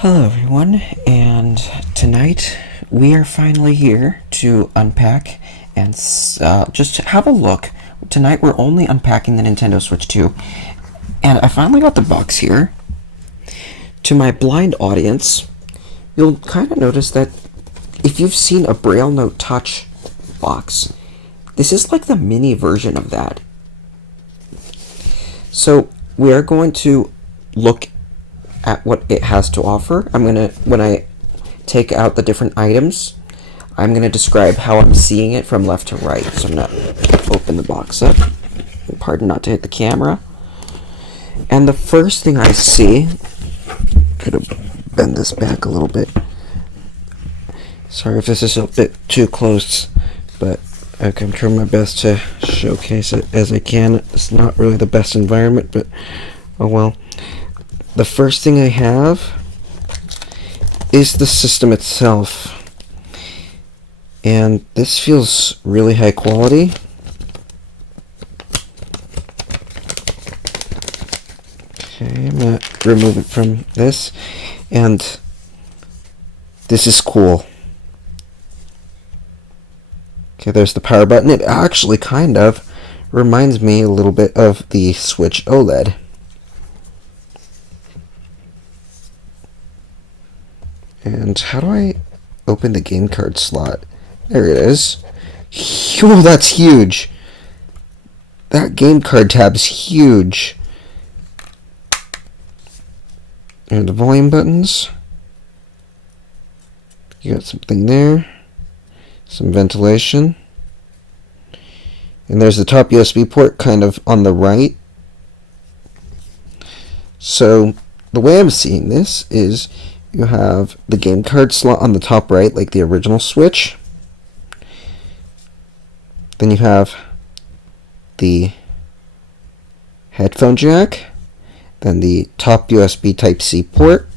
Hello, everyone, and tonight we are finally here to unpack and just have a look. Tonight we're only unpacking the Nintendo Switch 2, and I finally got the box here. To my blind audience, you'll kind of notice that if you've seen a Braille Note Touch box, this is like the mini version of that. So we are going to look at what it has to offer. When I take out the different items, I'm gonna describe how I'm seeing it from left to right. So I'm gonna open the box up. Pardon not to hit the camera. And the first thing I see, could have bend this back a little bit. Sorry if this is a bit too close, but I'm trying my best to showcase it as I can. It's not really the best environment, but oh well. The first thing I have is the system itself, and this feels really high quality. Okay, I'm gonna remove it from this, and this is cool. Okay, there's the power button. It actually kind of reminds me a little bit of the Switch OLED. And how do I open the game card slot? There it is. Oh, that's huge. That game card tab is huge. And the volume buttons. You got something there. Some ventilation. And there's the top USB port kind of on the right. So the way I'm seeing this is you have the game card slot on the top right, like the original Switch. Then you have the headphone jack, then the top USB Type-C port,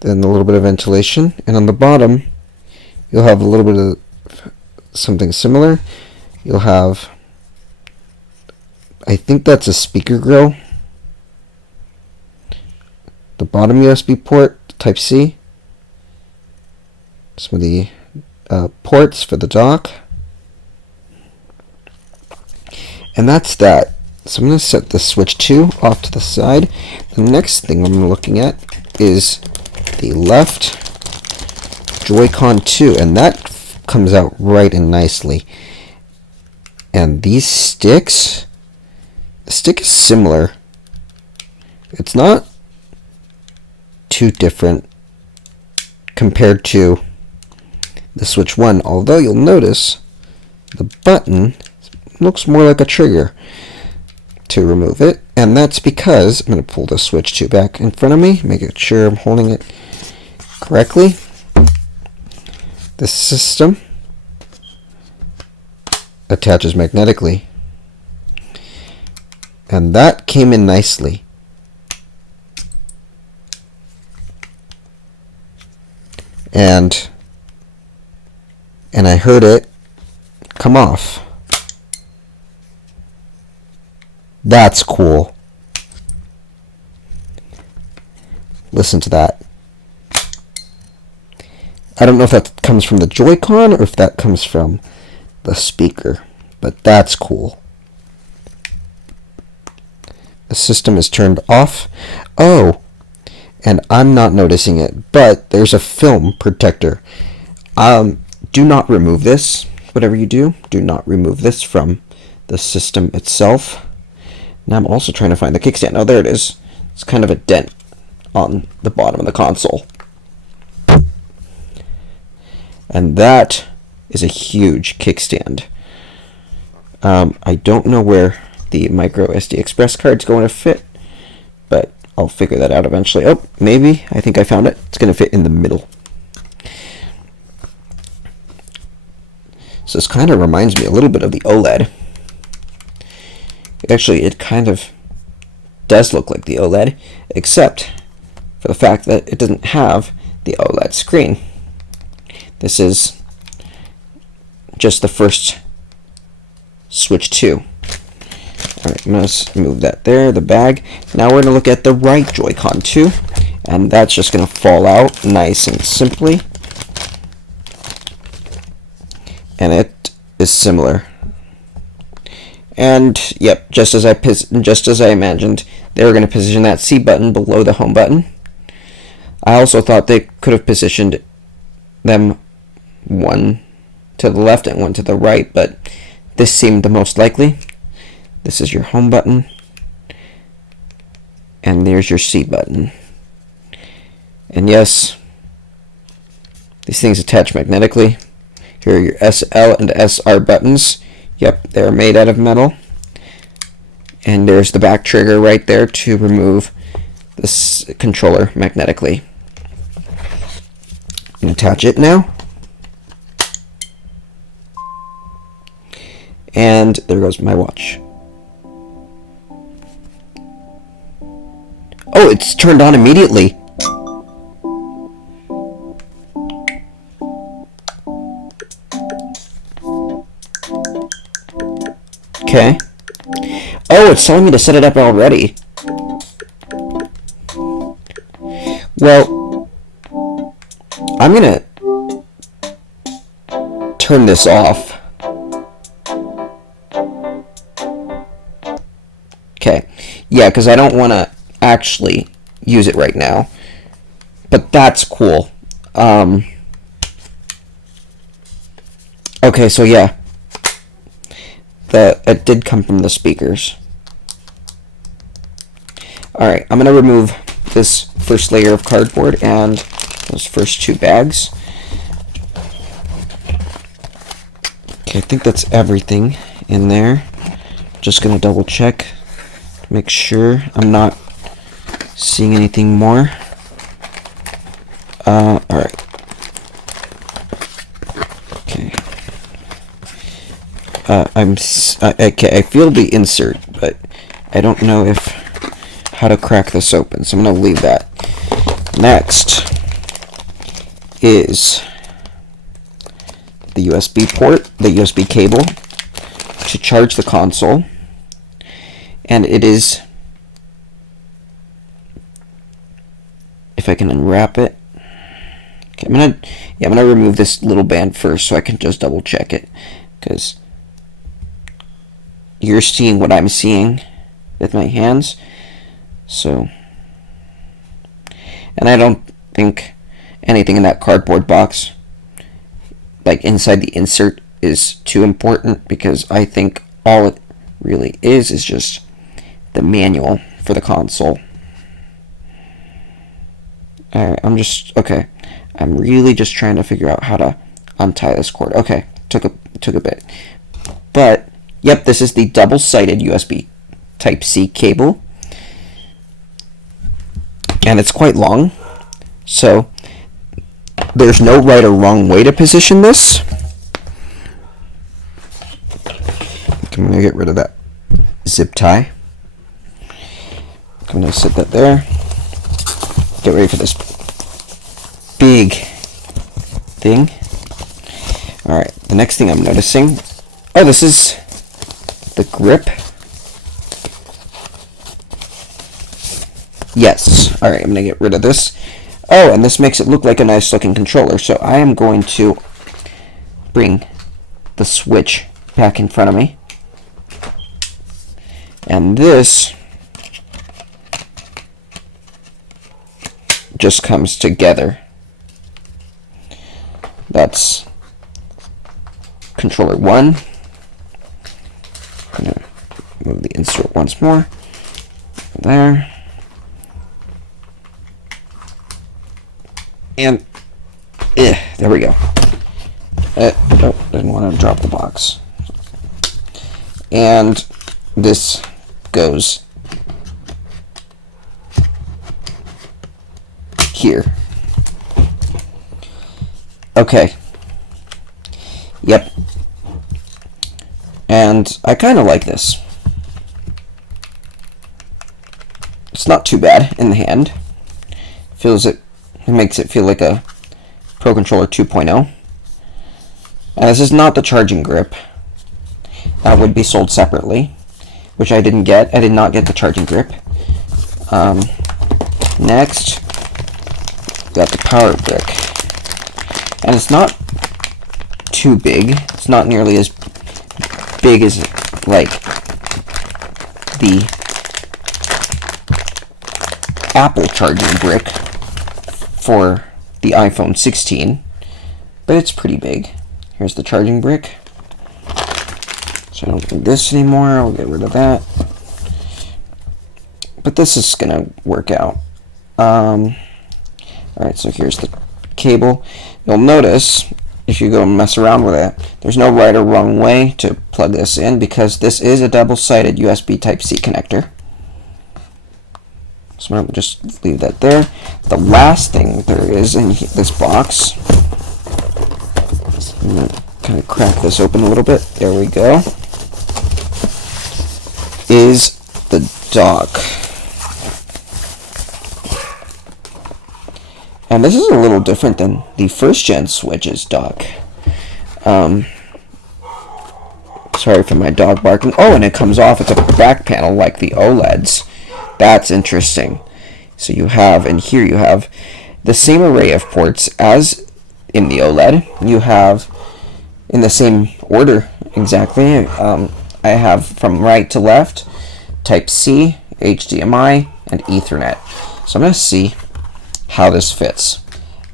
then a little bit of ventilation, and on the bottom you'll have a little bit of something similar. You'll have, I think that's a speaker grill. The bottom USB port, Type-C. Some of the ports for the dock. And that's that. So I'm going to set the Switch 2 off to the side. The next thing I'm looking at is the left Joy-Con 2. And that comes out right and nicely. And these sticks, the stick is similar. It's not too different compared to the Switch 1, although you'll notice the button looks more like a trigger to remove it, and that's because I'm going to pull the Switch 2 back in front of me, make sure I'm holding it correctly. The system attaches magnetically, and that came in nicely. And I heard it come off. That's cool. Listen to that. I don't know if that comes from the Joy-Con or if that comes from the speaker, but that's cool. The system is turned off. Oh, and I'm not noticing it, but there's a film protector. Do not remove this. Whatever you do, do not remove this from the system itself. Now I'm also trying to find the kickstand. Oh, there it is. It's kind of a dent on the bottom of the console. And that is a huge kickstand. I don't know where the micro SD Express card's going to fit, but I'll figure that out eventually. Oh, maybe. I think I found it. It's going to fit in the middle. So this kind of reminds me a little bit of the OLED. Actually, it kind of does look like the OLED, except for the fact that it doesn't have the OLED screen. This is just the first Switch 2. Alright, I'm going to move that there, the bag. Now we're going to look at the right Joy-Con 2, and that's just going to fall out nice and simply. And it is similar. And yep, just as I imagined, they were going to position that C button below the home button. I also thought they could have positioned them one to the left and one to the right, but this seemed the most likely. This is your home button, and there's your C button. And yes, these things attach magnetically. Here are your SL and SR buttons. Yep, they're made out of metal. And there's the back trigger right there to remove this controller magnetically. I'm going to attach it now. And there goes my watch. Oh, it's turned on immediately. Okay. Oh, it's telling me to set it up already. Well, I'm gonna turn this off. Okay. Yeah, because I don't want to actually use it right now. But that's cool. Okay, so yeah. It did come from the speakers. Alright, I'm going to remove this first layer of cardboard and those first two bags. Okay, I think that's everything in there. Just going to double check to make sure I'm not seeing anything more. Alright. Okay. I feel the insert, but I don't know how to crack this open, so I'm going to leave that. Next is the USB port, the USB cable to charge the console, and it is, if I can unwrap it. Okay, I'm gonna remove this little band first so I can just double check it, because you're seeing what I'm seeing with my hands. So, and I don't think anything in that cardboard box, like inside the insert, is too important, because I think all it really is just the manual for the console. Alright, I'm really just trying to figure out how to untie this cord. Okay, took a bit. But yep, this is the double-sided USB Type-C cable. And it's quite long, so there's no right or wrong way to position this. I'm going to get rid of that zip tie. I'm going to set that there. Get ready for this big thing. Alright, the next thing I'm noticing... Oh, this is the grip. Yes. Alright, I'm going to get rid of this. Oh, and this makes it look like a nice looking controller. So I am going to bring the switch back in front of me. And this just comes together. That's controller 1. I'm going to move the insert once more. There. And there we go. Oh, didn't want to drop the box. And this goes here. Okay. Yep. And I kind of like this. It's not too bad in the hand. It makes it feel like a Pro Controller 2.0. And this is not the charging grip. That would be sold separately. which I didn't get. I did not get the charging grip. Next, got the power brick. And it's not too big. It's not nearly as big as, like, the Apple charging brick for the iPhone 16, but it's pretty big. Here's the charging brick. So I don't need this anymore. I'll get rid of that. But this is gonna work out. Alright, so here's the cable. You'll notice, if you go mess around with it, there's no right or wrong way to plug this in because this is a double-sided USB Type-C connector. So I'm going to just leave that there. The last thing there is in this box, so I'm going to kind of crack this open a little bit. There we go. Is the dock. And this is a little different than the first gen Switch's dock. Sorry for my dog barking. Oh, and it comes off. It's a back panel like the OLEDs. That's interesting. So you have, and here you have the same array of ports as in the OLED. You have, in the same order exactly, I have from right to left, Type-C, HDMI, and Ethernet. So I'm going to see how this fits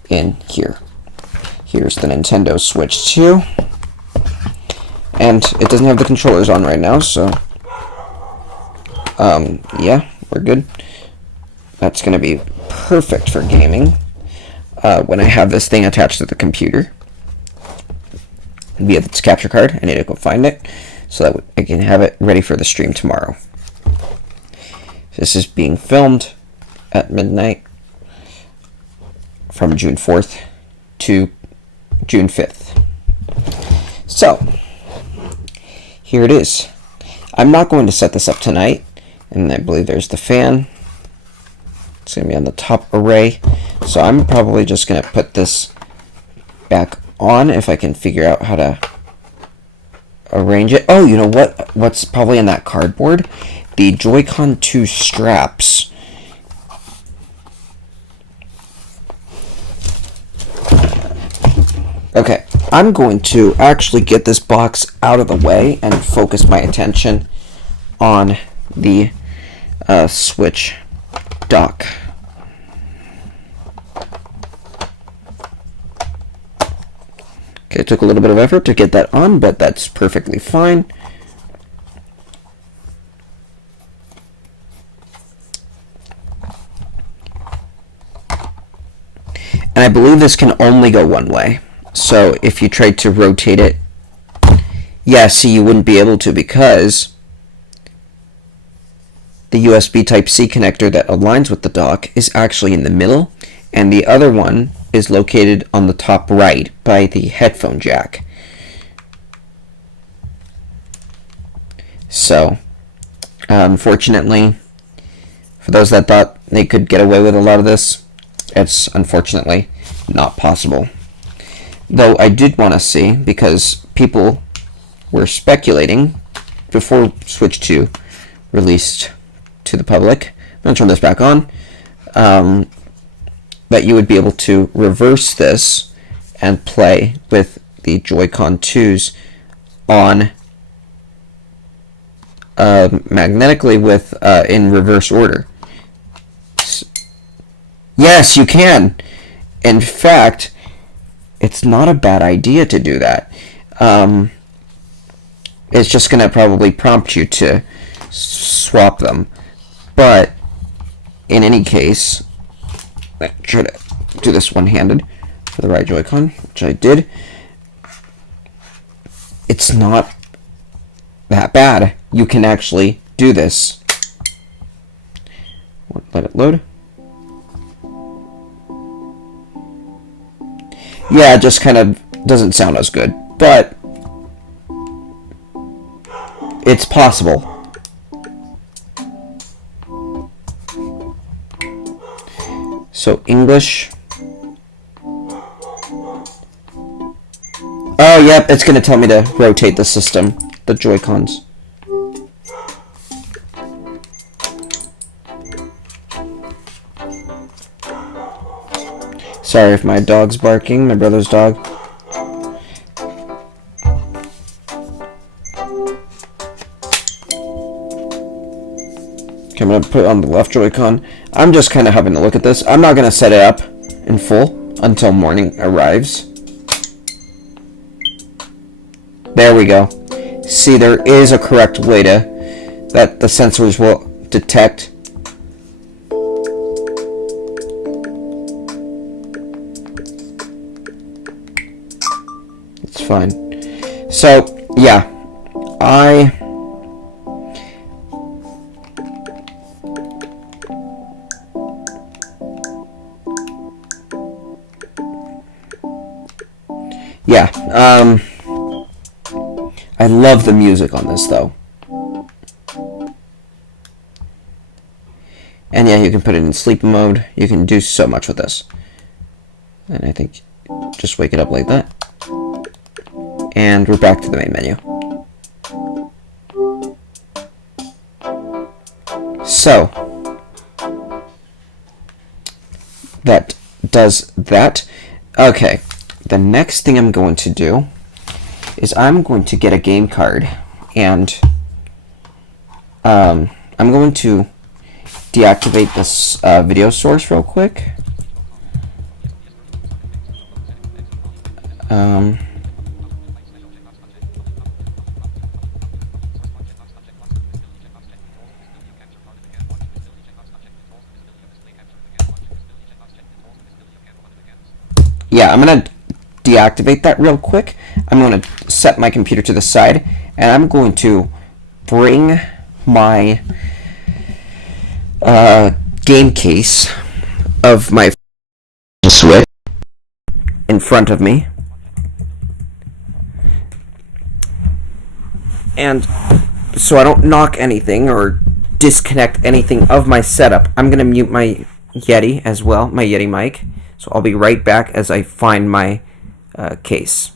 in here. Here's the Nintendo Switch 2. And it doesn't have the controllers on right now, so yeah, we're good. That's going to be perfect for gaming when I have this thing attached to the computer via its capture card. I need to go find it so that I can have it ready for the stream tomorrow. This is being filmed at midnight from June 4th to June 5th. So, here it is. I'm not going to set this up tonight, and I believe there's the fan. It's going to be on the top array, so I'm probably just going to put this back on if I can figure out how to arrange it. Oh, you know what? What's probably in that cardboard? The Joy-Con 2 straps. Okay, I'm going to actually get this box out of the way and focus my attention on the Switch dock. Okay, it took a little bit of effort to get that on, but that's perfectly fine. And I believe this can only go one way. So if you tried to rotate it, yeah, see, you wouldn't be able to because the USB Type-C connector that aligns with the dock is actually in the middle, and the other one is located on the top right by the headphone jack. So, unfortunately, for those that thought they could get away with a lot of this, it's unfortunately not possible. Though I did want to see, because people were speculating before Switch 2 released to the public, I'm going to turn this back on, that you would be able to reverse this and play with the Joy-Con 2s on magnetically with in reverse order. Yes, you can. In fact, it's not a bad idea to do that. It's just going to probably prompt you to swap them. But in any case, I try to do this one-handed for the right Joy-Con, which I did. It's not that bad. You can actually do this. Let it load. Yeah, it just kind of doesn't sound as good, but it's possible. So English. Oh, yep, it's going to tell me to rotate the system, the Joy-Cons. Sorry if my dog's barking, my brother's dog. Okay, I'm going to put it on the left Joy-Con. I'm just kind of having a look at this. I'm not going to set it up in full until morning arrives. There we go. See, there is a correct way that the sensors will detect. It's fine. So, yeah. I love the music on this, though. And yeah, you can put it in sleep mode. You can do so much with this. And I think just wake it up like that. And we're back to the main menu. So, that does that. Okay, the next thing I'm going to do is I'm going to get a game card, and I'm going to deactivate this video source real quick. Yeah, I'm going to deactivate that real quick. I'm going to set my computer to the side, and I'm going to bring my game case of my Switch in front of me. And so I don't knock anything or disconnect anything of my setup, I'm going to mute my Yeti as well, my Yeti mic. So I'll be right back as I find my case.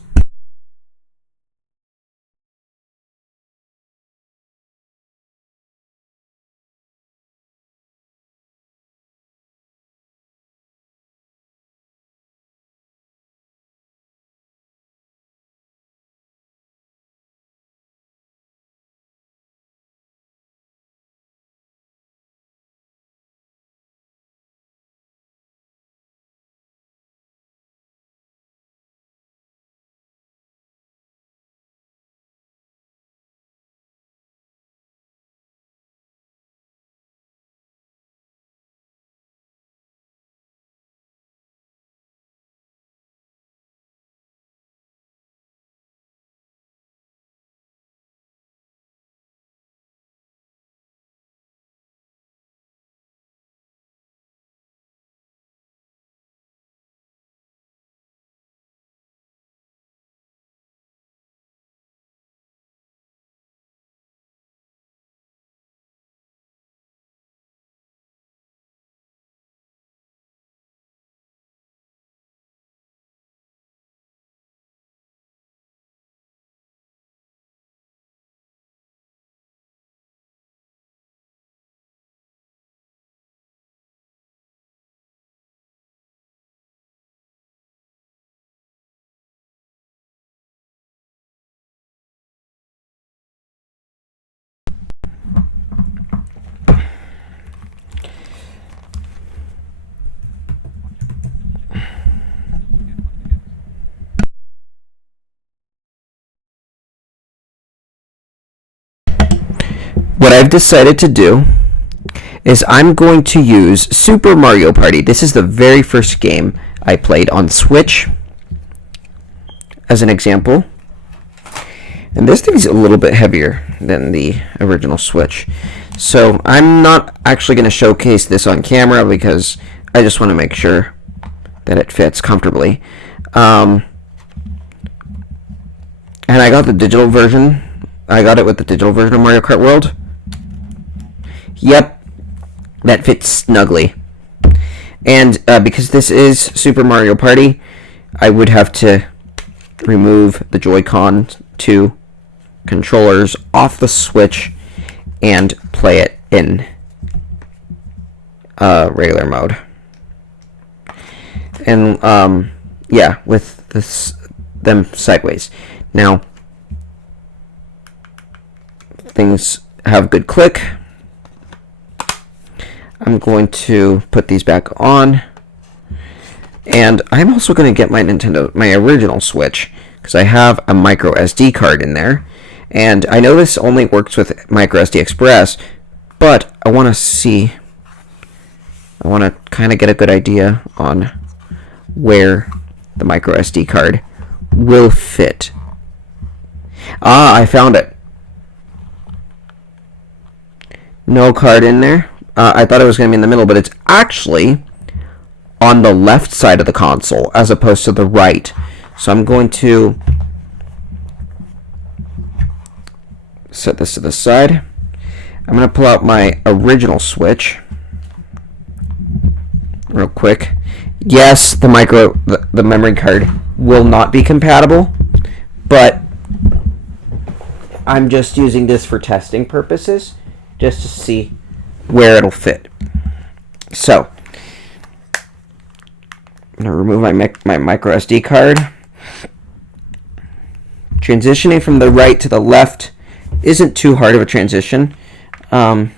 What I've decided to do is I'm going to use Super Mario Party. This is the very first game I played on Switch, as an example. And this thing's a little bit heavier than the original Switch. So I'm not actually going to showcase this on camera because I just want to make sure that it fits comfortably. And I got the digital version. I got it with the digital version of Mario Kart World. Yep, that fits snugly. And because this is Super Mario Party, I would have to remove the Joy-Con 2 controllers off the Switch and play it in regular mode. and yeah, with this them sideways. Now things have good click. I'm going to put these back on, and I'm also going to get my original Switch, because I have a micro SD card in there, and I know this only works with micro SD Express, but I want to kind of get a good idea on where the micro SD card will fit. Ah, I found it. No card in there. I thought it was going to be in the middle, but it's actually on the left side of the console as opposed to the right. So I'm going to set this to the side. I'm going to pull out my original Switch real quick. Yes, the memory card will not be compatible, but I'm just using this for testing purposes, just to see where it'll fit. So I'm going to remove my micro SD card. Transitioning from the right to the left isn't too hard of a transition. I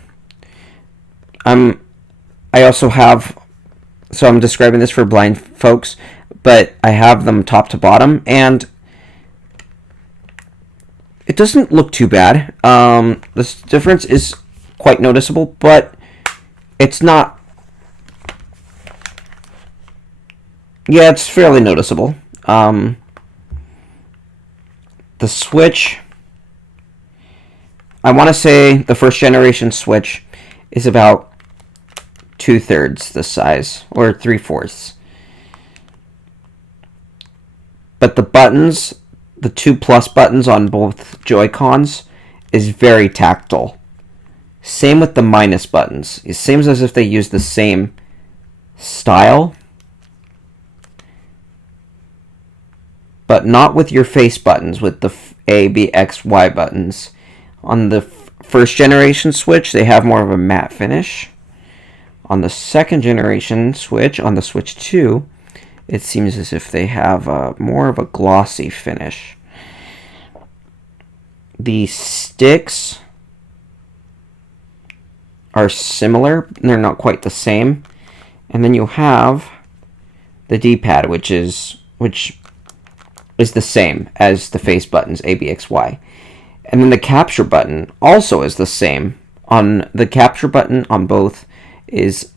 also have, so I'm describing this for blind folks, but I have them top to bottom, and it doesn't look too bad. This difference is quite noticeable, but it's not. Yeah, it's fairly noticeable. The Switch, I want to say the first generation Switch is about 2/3 the size, or 3/4. But the buttons, the 2+ buttons on both Joy-Cons, is very tactile. Same with the minus buttons. It seems as if they use the same style, but not with your face buttons, with the A, B, X, Y buttons. On the first generation Switch, they have more of a matte finish. On the second generation Switch, on the Switch 2, it seems as if they have more of a glossy finish. The sticks are similar, they're not quite the same. And then you have the D-pad, which is the same as the face buttons, A, B, X, Y. And then the capture button also is the same. On the capture button on both is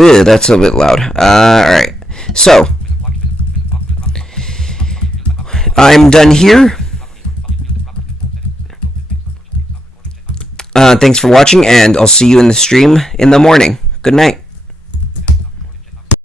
Ew, that's a bit loud. Alright. So, I'm done here. Thanks for watching, and I'll see you in the stream in the morning. Good night.